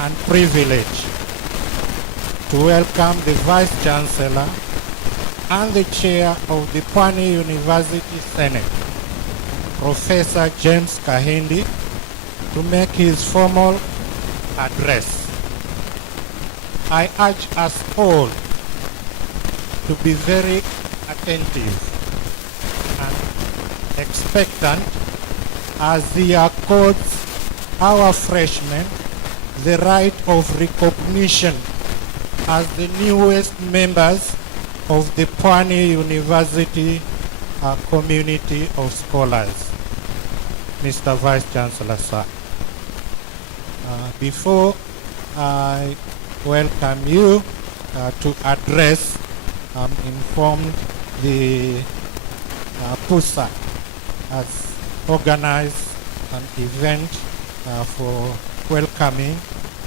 and privilege to welcome the Vice Chancellor and the Chair of the Pwani University Senate, Professor James Kahindi, to make his formal address. I urge us all to be very attentive and expectant as he accords our freshmen the right of recognition as the newest members of the Pwani University community of scholars. Mr. Vice Chancellor, sir. Before I welcome you to address, I'm informed the PUSA has organized an event for welcoming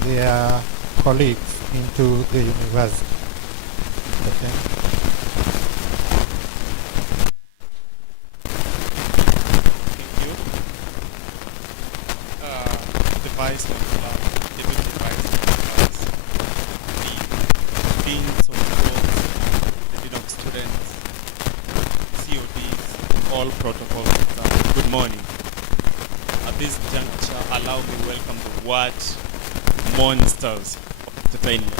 their colleagues into the university. Okay. Thank you. The Vice Chancellor, Deputy Vice Chancellors, the Deans of Schools, the Dean of Students, CODs, all protocol staff, good morning. At this juncture, allow me to welcome the word monsters of entertainment.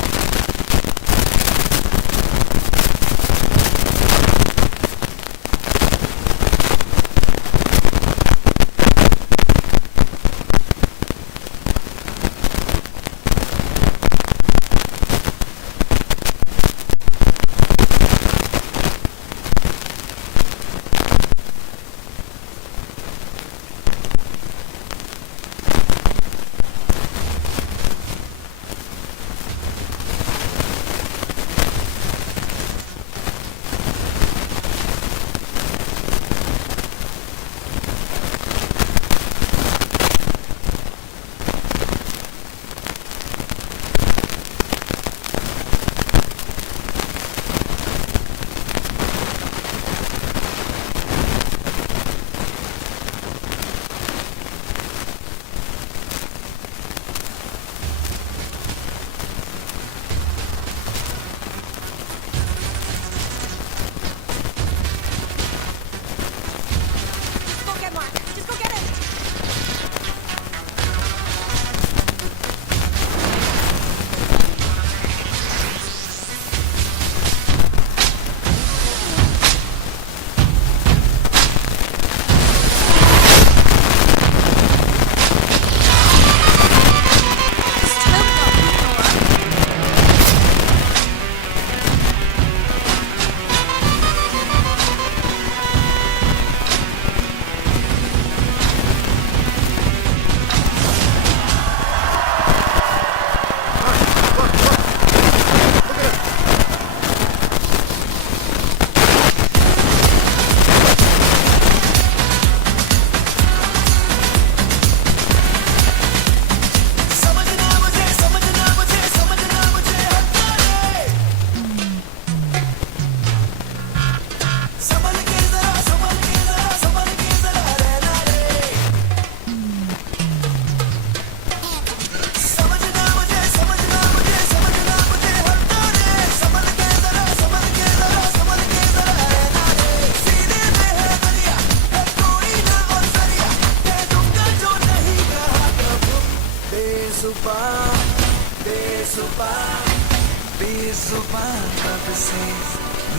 बेजुबान कब से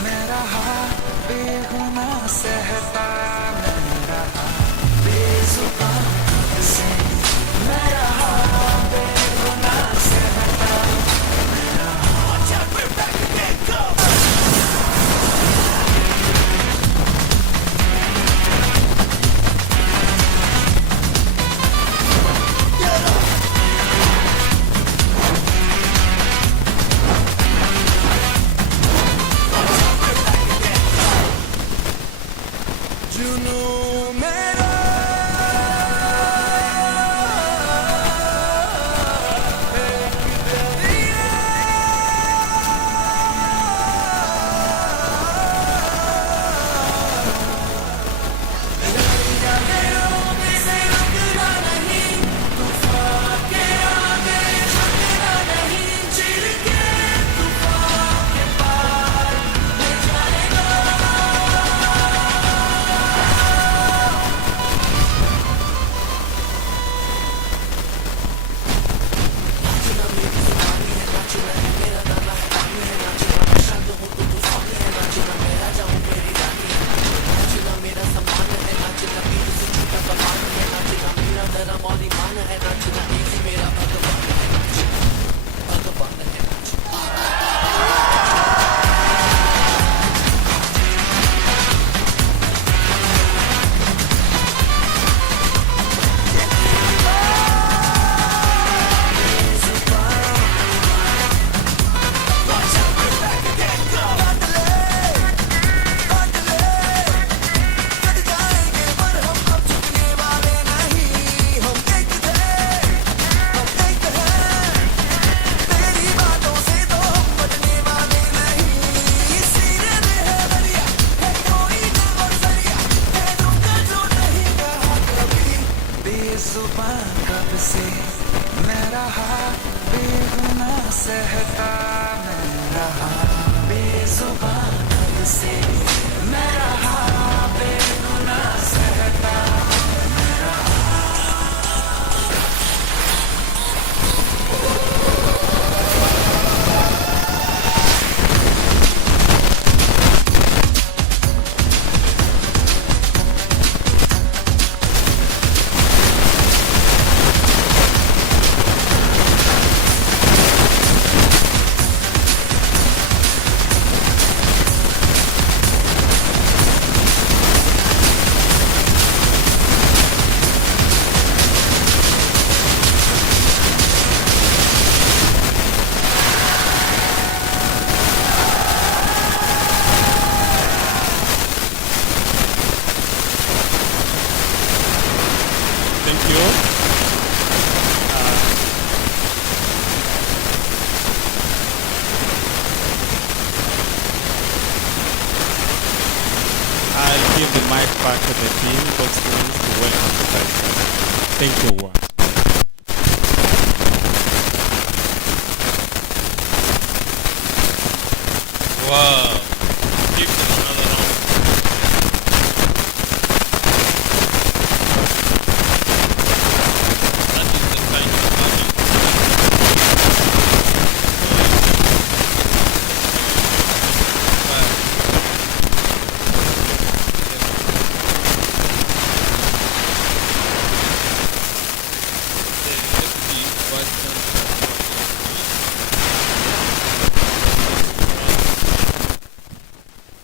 मैं रहा बेगुनाह सहता मैं रहा बेजुबान कब से मैं रहा बेगुनाह सहता मैं रहा we're back again, go! जुनून मेरा रहा बेगुनाह सहता मैं रहा बेजुबान अब से मैं रहा बेगुनाह सहता मैं रहा Thank you. I'll give the mic back to the team, folks, to welcome the vice. Thank you, Wa. Wow. Give them another round. That is the kind of magic.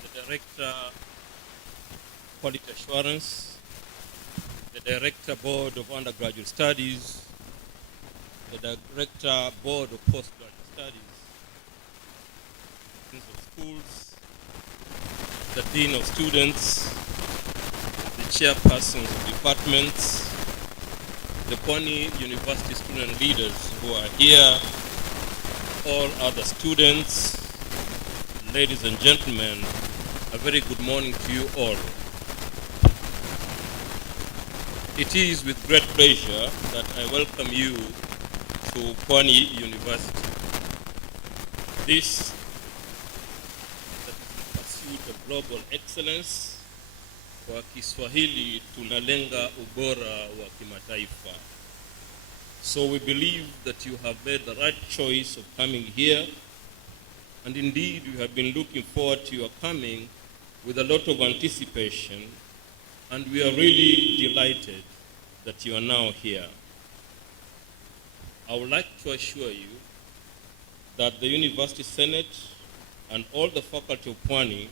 The Director Quality Assurance, the Director Board of Undergraduate Studies, the Director Board of Postgraduate Studies, Deans of Schools, the Dean of Students, the Chairpersons of departments, the Pwani University student leaders who are here, all other students, ladies and gentlemen, a very good morning to you all. It is with great pleasure that I welcome you to Pwani University. This that is the pursuit of global excellence. Kwa Kiswahili tunalenga ubora wa kimataifa. So we believe that you have made the right choice of coming here, and indeed we have been looking forward to your coming with a lot of anticipation, and we are really delighted that you are now here. I would like to assure you that the University Senate and all the faculty of Pwani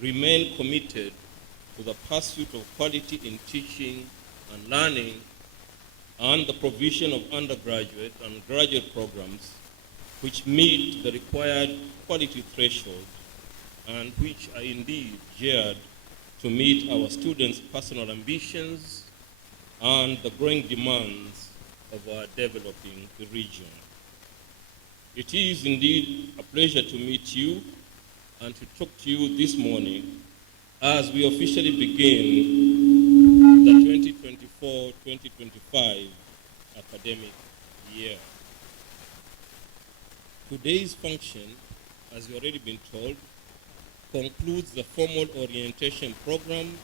remain committed to the pursuit of quality in teaching and learning and the provision of undergraduate and graduate programs which meet the required quality threshold and which are indeed geared to meet our students' personal ambitions and the growing demands of our developing region. It is indeed a pleasure to meet you and to talk to you this morning as we officially begin the 2024-2025 academic year. Today's function, as you've already been told, concludes the formal orientation program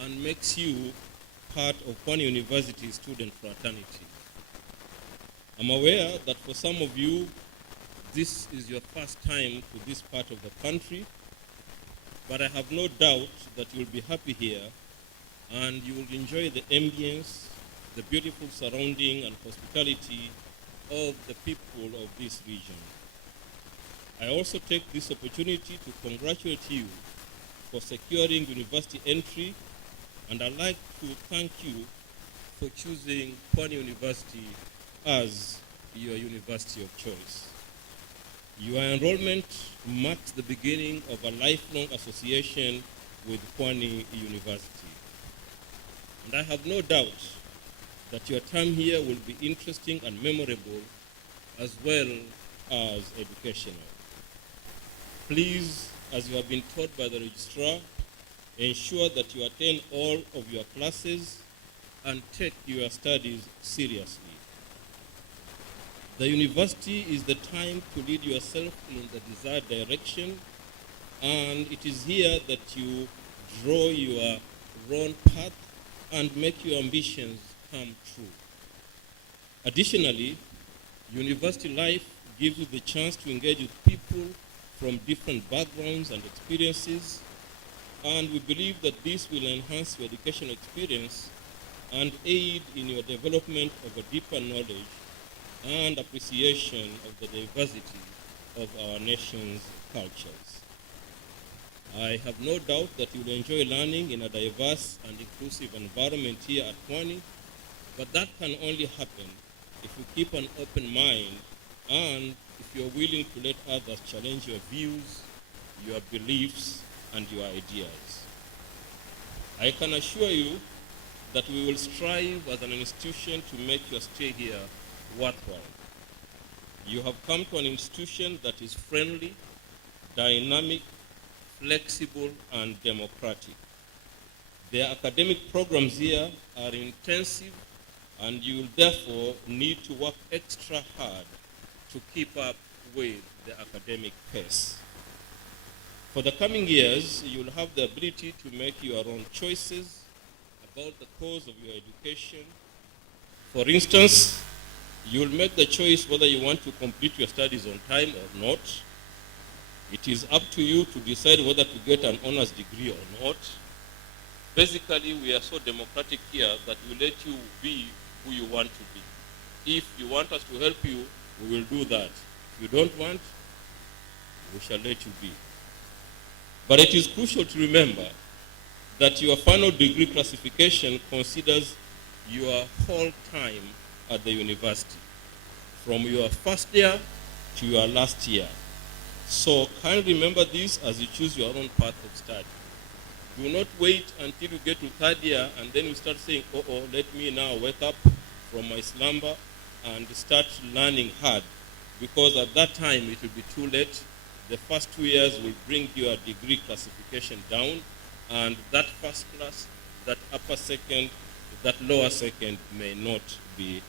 and makes you part of Pwani University student fraternity. I'm aware that for some of you, this is your first time to this part of the country, but I have no doubt that you'll be happy here and you will enjoy the ambience, the beautiful surrounding and hospitality of the people of this region. I also take this opportunity to congratulate you for securing university entry, and I'd like to thank you for choosing Pwani University as your university of choice. Your enrollment marks the beginning of a lifelong association with Pwani University. And I have no doubt that your time here will be interesting and memorable as well as educational. Please, as you have been taught by the registrar, ensure that you attend all of your classes and take your studies seriously. The university is the time to lead yourself in the desired direction, and it is here that you draw your own path and make your ambitions come true. Additionally, university life gives you the chance to engage with people from different backgrounds and experiences, and we believe that this will enhance your educational experience and aid in your development of a deeper knowledge and appreciation of the diversity of our nation's cultures. I have no doubt that you will enjoy learning in a diverse and inclusive environment here at Pwani, but that can only happen if you keep an open mind and if you're willing to let others challenge your views, your beliefs, and your ideas. I can assure you that we will strive as an institution to make your stay here worthwhile. You have come to an institution that is friendly, dynamic, flexible, and democratic. The academic programs here are intensive, and you will therefore need to work extra hard to keep up with the academic pace. For the coming years, you will have the ability to make your own choices about the course of your education. For instance, you will make the choice whether you want to complete your studies on time or not. It is up to you to decide whether to get an honors degree or not. Basically, we are so democratic here that we let you be who you want to be. If you want us to help you, we will do that. If you don't want, we shall let you be. But it is crucial to remember that your final degree classification considers your whole time at the university, from your first year to your last year. So kindly remember this as you choose your own path of study. Do not wait until you get to third year and then you start saying, oh, let me now wake up from my slumber and start learning hard, because at that time it will be too late. The first 2 years will bring your degree classification down, and that first class, that upper second, that lower second may not be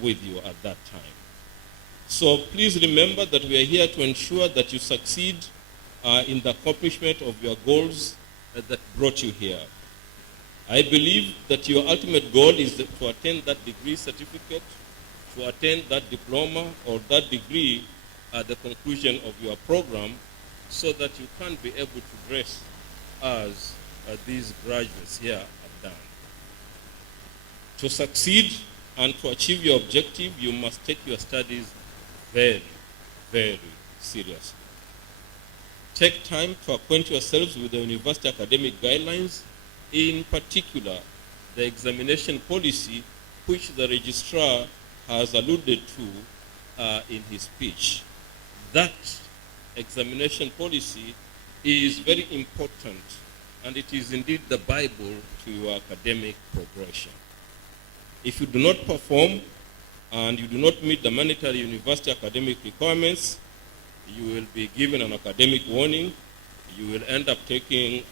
with you at that time. So please remember that we are here to ensure that you succeed in the accomplishment of your goals that brought you here. I believe that your ultimate goal is to attain that degree certificate, to attain that diploma or that degree at the conclusion of your program, so that you can be able to dress as these graduates here have done. To succeed and to achieve your objective, you must take your studies very, very seriously. Take time to acquaint yourselves with the university academic guidelines, in particular the examination policy, which the registrar has alluded to in his speech. That examination policy is very important, and it is indeed the Bible to your academic progression. If you do not perform and you do not meet the mandatory university academic requirements, you will be given an academic warning. You will end up taking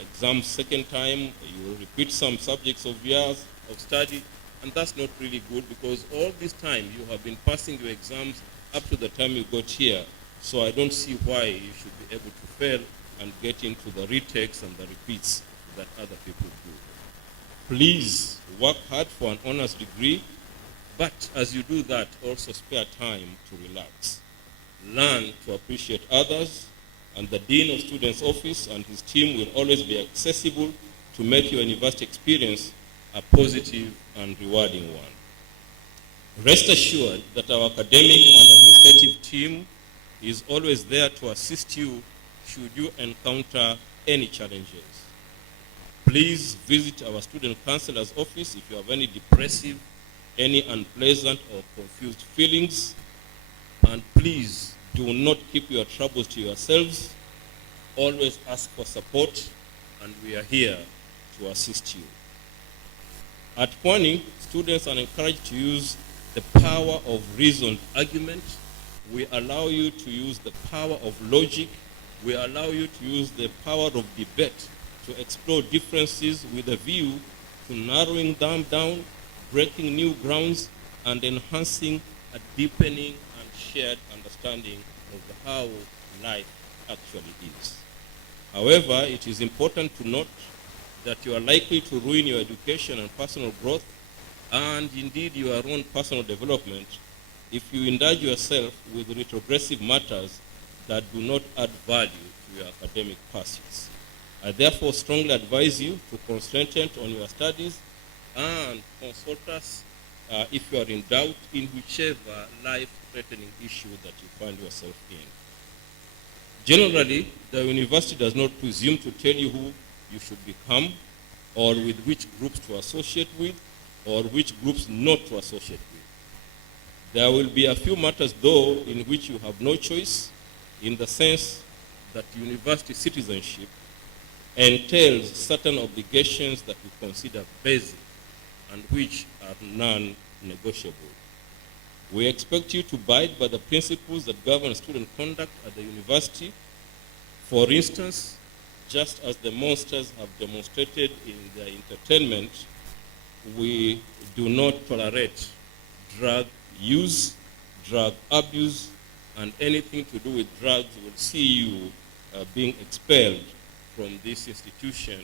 exams second time. You will repeat some subjects of yours of study, and that's not really good, because all this time you have been passing your exams up to the time you got here. So I don't see why you should be able to fail and get into the retakes and the repeats that other people do. Please work hard for an honors degree, but as you do that, also spare time to relax. Learn to appreciate others, and the Dean of Students' Office and his team will always be accessible to make your university experience a positive and rewarding one. Rest assured that our academic and administrative team is always there to assist you should you encounter any challenges. Please visit our student counselor's office if you have any depressive, any unpleasant or confused feelings, and please do not keep your troubles to yourselves. Always ask for support, and we are here to assist you. At Pwani, students are encouraged to use the power of reasoned argument. We allow you to use the power of logic. We allow you to use the power of debate to explore differences with a view to narrowing them down, breaking new grounds, and enhancing a deepening and shared understanding of how life actually is. However, it is important to note that you are likely to ruin your education and personal growth, and indeed your own personal development, if you indulge yourself with retrogressive matters that do not add value to your academic pursuits. I therefore strongly advise you to concentrate on your studies and consult us if you are in doubt in whichever life-threatening issue that you find yourself in. Generally, the university does not presume to tell you who you should become, or with which groups to associate with, or which groups not to associate with. There will be a few matters, though, in which you have no choice, in the sense that university citizenship entails certain obligations that we consider basic and which are non-negotiable. We expect you to abide by the principles that govern student conduct at the university. For instance, just as the monsters have demonstrated in their entertainment, we do not tolerate drug use, drug abuse, and anything to do with drugs will see you being expelled from this institution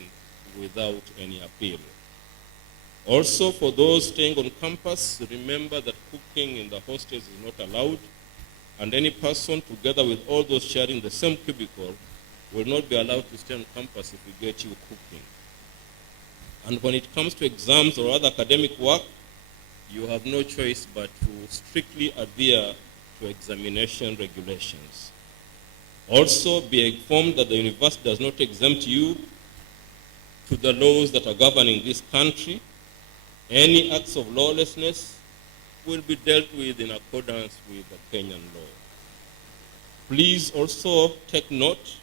without any appeal. Also, for those staying on campus, remember that cooking in the hostels is not allowed, and any person, together with all those sharing the same cubicle, will not be allowed to stay on campus if we get you cooking. And when it comes to exams or other academic work, you have no choice but to strictly adhere to examination regulations. Also, be informed that the university does not exempt you to the laws that are governing this country. Any acts of lawlessness will be dealt with in accordance with the Kenyan law. Please also take note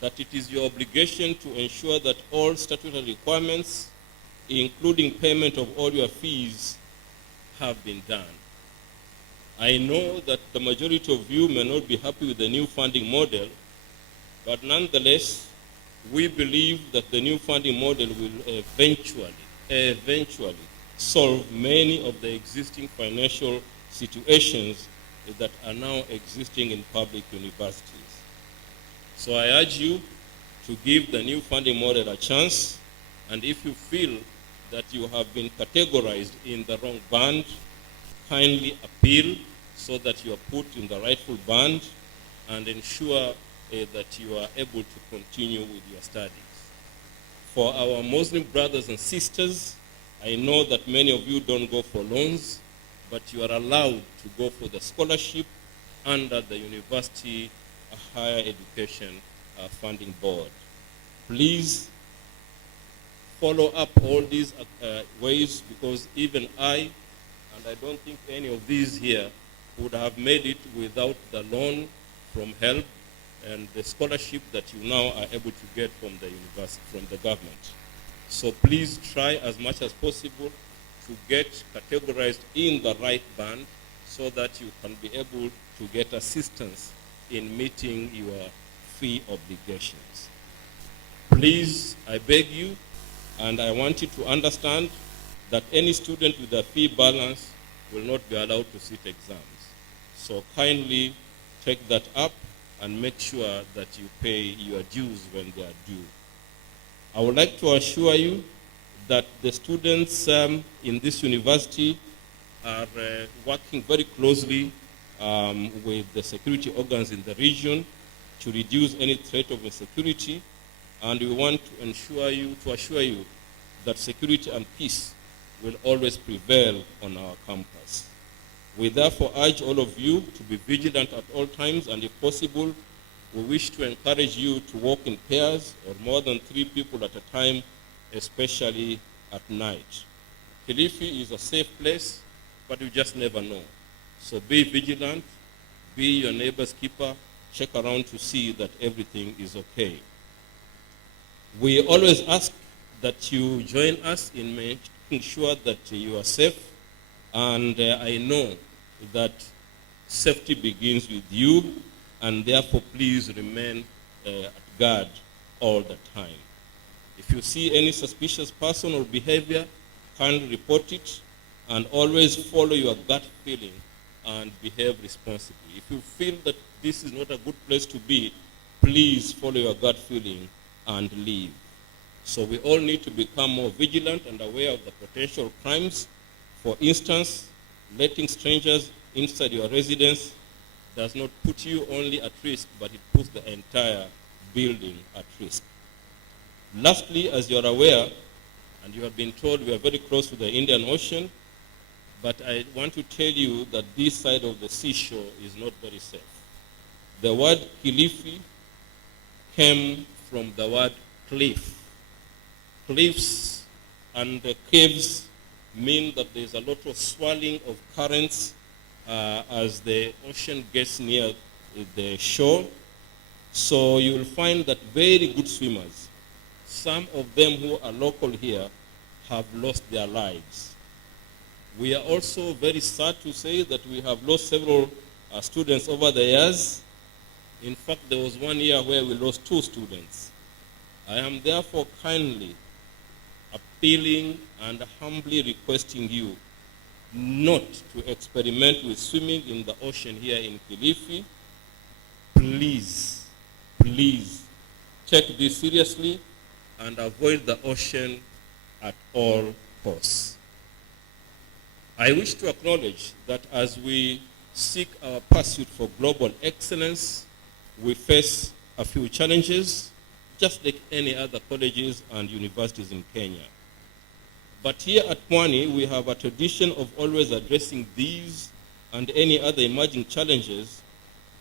that it is your obligation to ensure that all statutory requirements, including payment of all your fees, have been done. I know that the majority of you may not be happy with the new funding model, but nonetheless, we believe that the new funding model will eventually solve many of the existing financial situations that are now existing in public universities. So I urge you to give the new funding model a chance, and if you feel that you have been categorized in the wrong band, kindly appeal so that you are put in the rightful band and ensure that you are able to continue with your studies. For our Muslim brothers and sisters, I know that many of you don't go for loans, but you are allowed to go for the scholarship under the University Higher Education Funding Board. Please follow up all these ways, because even I, and I don't think any of these here, would have made it without the loan from HELP and the scholarship that you now are able to get from the university, from the government. So please try as much as possible to get categorized in the right band so that you can be able to get assistance in meeting your fee obligations. Please, I beg you, and I want you to understand that any student with a fee balance will not be allowed to sit exams. So kindly take that up and make sure that you pay your dues when they are due. I would like to assure you that the students in this university are working very closely with the security organs in the region to reduce any threat of insecurity, and we want to assure you that security and peace will always prevail on our campus. We therefore urge all of you to be vigilant at all times, and if possible, we wish to encourage you to walk in pairs or more than 3 people at a time, especially at night. Kilifi is a safe place, but you just never know. So be vigilant, be your neighbor's keeper, check around to see that everything is okay. We always ask that you join us in making sure that you are safe, and I know that safety begins with you, and therefore please remain at guard all the time. If you see any suspicious person or behavior, kindly report it, and always follow your gut feeling and behave responsibly. If you feel that this is not a good place to be, please follow your gut feeling and leave. So we all need to become more vigilant and aware of the potential crimes. For instance, letting strangers inside your residence does not put you only at risk, but it puts the entire building at risk. Lastly, as you are aware, and you have been told we are very close to the Indian Ocean, but I want to tell you that this side of the seashore is not very safe. The word Kilifi came from the word cliff. Cliffs and caves mean that there's a lot of swirling of currents as the ocean gets near the shore. So you'll find that very good swimmers, some of them who are local here, have lost their lives. We are also very sad to say that we have lost several students over the years. In fact, there was one year where we lost 2 students. I am therefore kindly appealing and humbly requesting you not to experiment with swimming in the ocean here in Kilifi. Please, please take this seriously and avoid the ocean at all costs. I wish to acknowledge that as we seek our pursuit for global excellence, we face a few challenges, just like any other colleges and universities in Kenya. But here at Pwani, we have a tradition of always addressing these and any other emerging challenges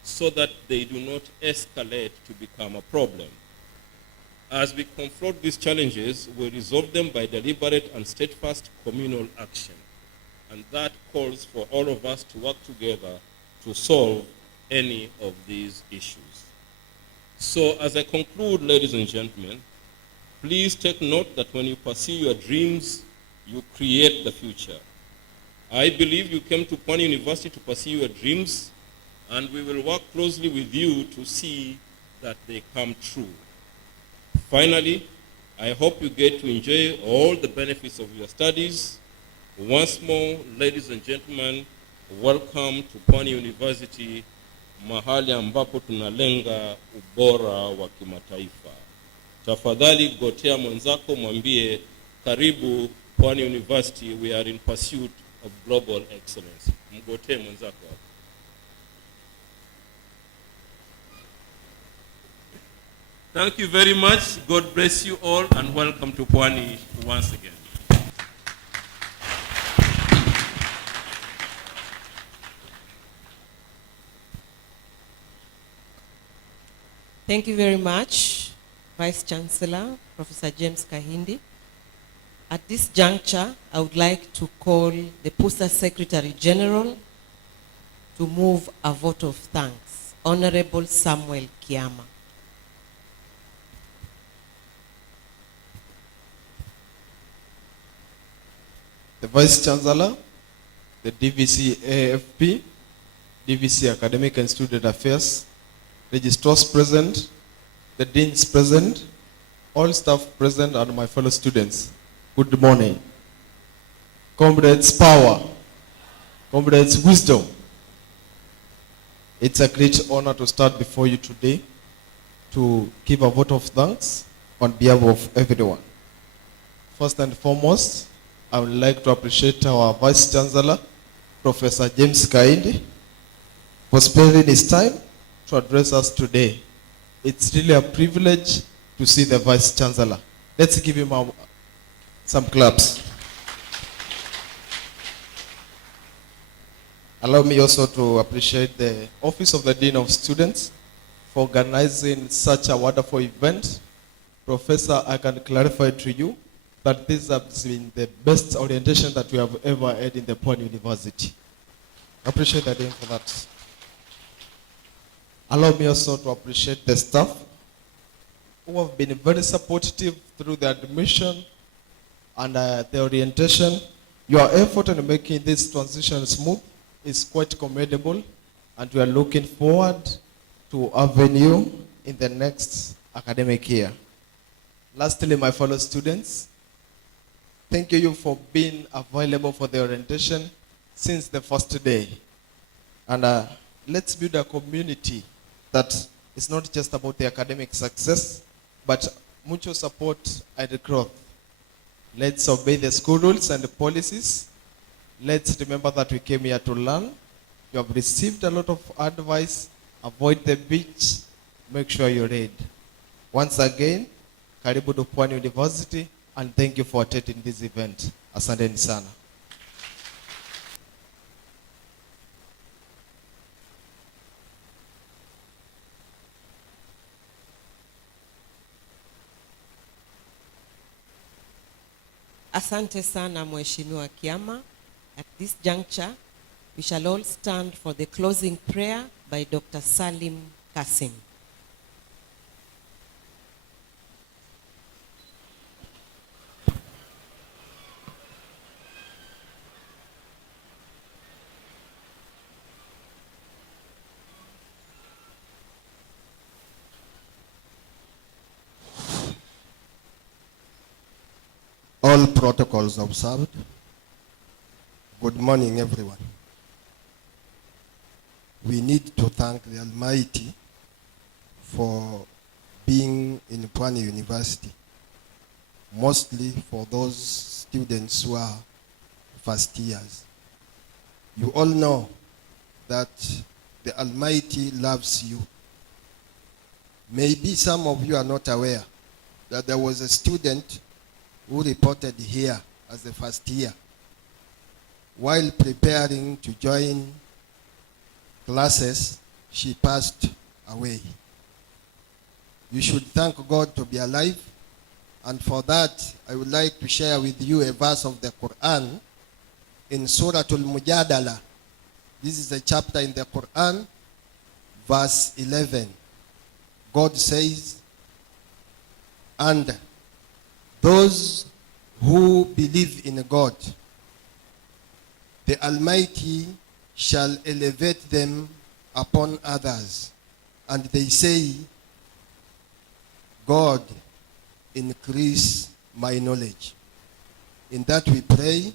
so that they do not escalate to become a problem. As we confront these challenges, we resolve them by deliberate and steadfast communal action. And that calls for all of us to work together to solve any of these issues. So as I conclude, ladies and gentlemen, please take note that when you pursue your dreams, you create the future. I believe you came to Pwani University to pursue your dreams, and we will work closely with you to see that they come true. Finally, I hope you get to enjoy all the benefits of your studies. Once more, ladies and gentlemen, welcome to Pwani University, mahali ambapo tunalenga ubora wa kimataifa. Tafadhali gotea mwenzako mwambie karibu Pwani University, we are in pursuit of global excellence. Mgotee mwenzako. Thank you very much. God bless you all and welcome to Pwani once again. Thank you very much, Vice Chancellor, Professor James Kahindi. At this juncture, I would like to call the PUSA Secretary General to move a vote of thanks. Honorable Samuel Kiama. The Vice Chancellor, the DVC AFP, DVC Academic and Student Affairs, registrars present, the deans present, all staff present, and my fellow students. Good morning. Comrades power, comrades wisdom. It's a great honor to stand before you today to give a vote of thanks on behalf of everyone. First and foremost, I would like to appreciate our Vice Chancellor, Professor James Kahindi, for spending his time to address us today. It's really a privilege to see the Vice Chancellor. Let's give him some claps. Allow me also to appreciate the Office of the Dean of Students for organizing such a wonderful event. Professor, I can clarify to you that this has been the best orientation that we have ever had in the Pwani University. I appreciate the Dean for that. Allow me also to appreciate the staff who have been very supportive through the admission and the orientation. Your effort in making this transition smooth is quite commendable, and we are looking forward to having you in the next academic year. Lastly, my fellow students, thank you for being available for the orientation since the first day. And let's build a community that is not just about the academic success, but mutual support and growth. Let's obey the school rules and the policies. Let's remember that we came here to learn. You have received a lot of advice. Avoid the beach. Make sure you read. Once again, karibu to Pwani University, and thank you for attending this event. Asanteni sana. Asante sana Mheshimiwa Kiama. At this juncture, we shall all stand for the closing prayer by Dr. Salim Kasim. All protocols observed. Good morning, everyone. We need to thank the Almighty for being in Pwani University, mostly for those students who are first years. You all know that the Almighty loves you. Maybe some of you are not aware that there was a student who reported here as the first year. While preparing to join classes, she passed away. You should thank God to be alive, and for that, I would like to share with you a verse of the Quran in Surah Al-Mujadala. This is a chapter in the Quran, verse 11. God says, and those who believe in God, the Almighty shall elevate them upon others. And they say, God, increase my knowledge. In that we pray,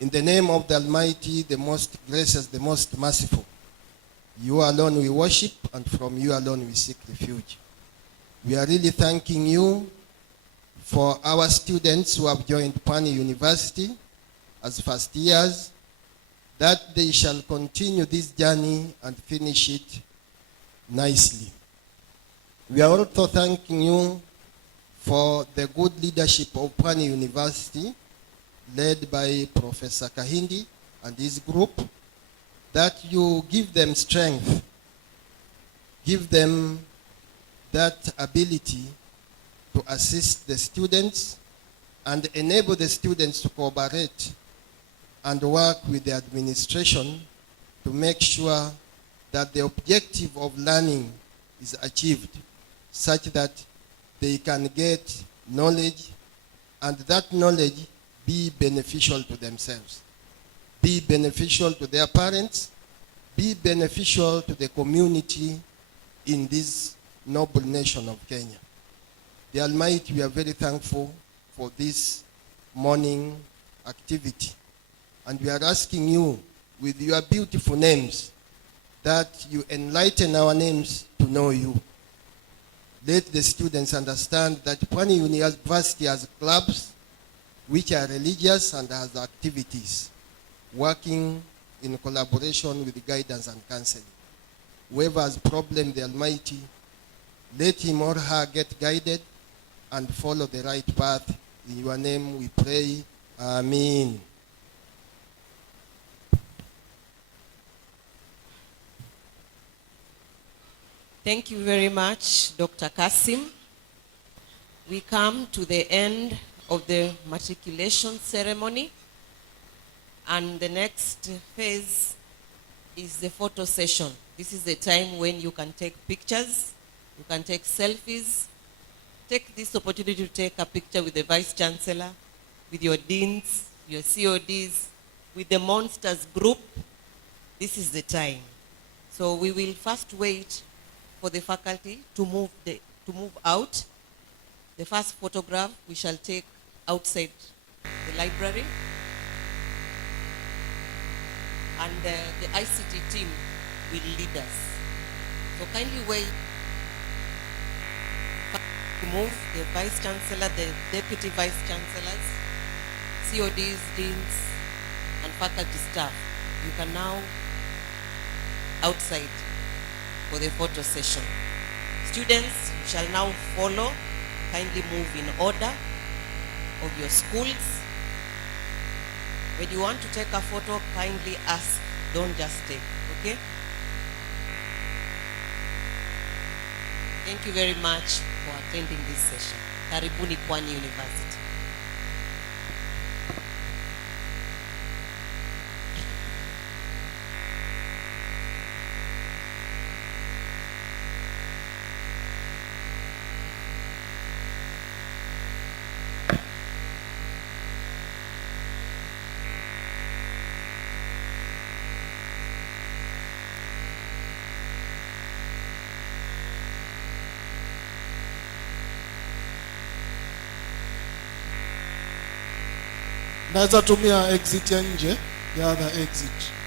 in the name of the Almighty, the most gracious, the most merciful. You alone we worship, and from you alone we seek refuge. We are really thanking you for our students who have joined Pwani University as first years, that they shall continue this journey and finish it nicely. We are also thanking you for the good leadership of Pwani University, led by Professor Kahindi and his group, that you give them strength, give them that ability to assist the students and enable the students to cooperate and work with the administration to make sure that the objective of learning is achieved, such that they can get knowledge, and that knowledge be beneficial to themselves, be beneficial to their parents, be beneficial to the community in this noble nation of Kenya. The Almighty, we are very thankful for this morning activity. And we are asking you, with your beautiful names, that you enlighten our names to know you. Let the students understand that Pwani University has clubs which are religious and has activities, working in collaboration with the guidance and counseling. Whoever has problem, the Almighty, let him or her get guided and follow the right path. In your name we pray. Amen. Thank you very much, Dr. Kasim. We come to the end of the matriculation ceremony, and the next phase is the photo session. This is the time when you can take pictures, you can take selfies. Take this opportunity to take a picture with the Vice Chancellor, with your deans, your CODs, with the Monsters group. This is the time. So we will first wait for the faculty to move out. The first photograph we shall take outside the library. and the ICT team will lead us. So kindly wait to move the Vice Chancellor, the Deputy Vice Chancellors, CODs, Deans, and faculty staff. You can now outside for the photo session. Students, you shall now follow. Kindly move in order of your schools. When you want to take a photo, kindly ask, don't just take, okay? Thank you very much for attending this session. Karibuni Pwani University. Naweza tumia exit ya nje, the other exit.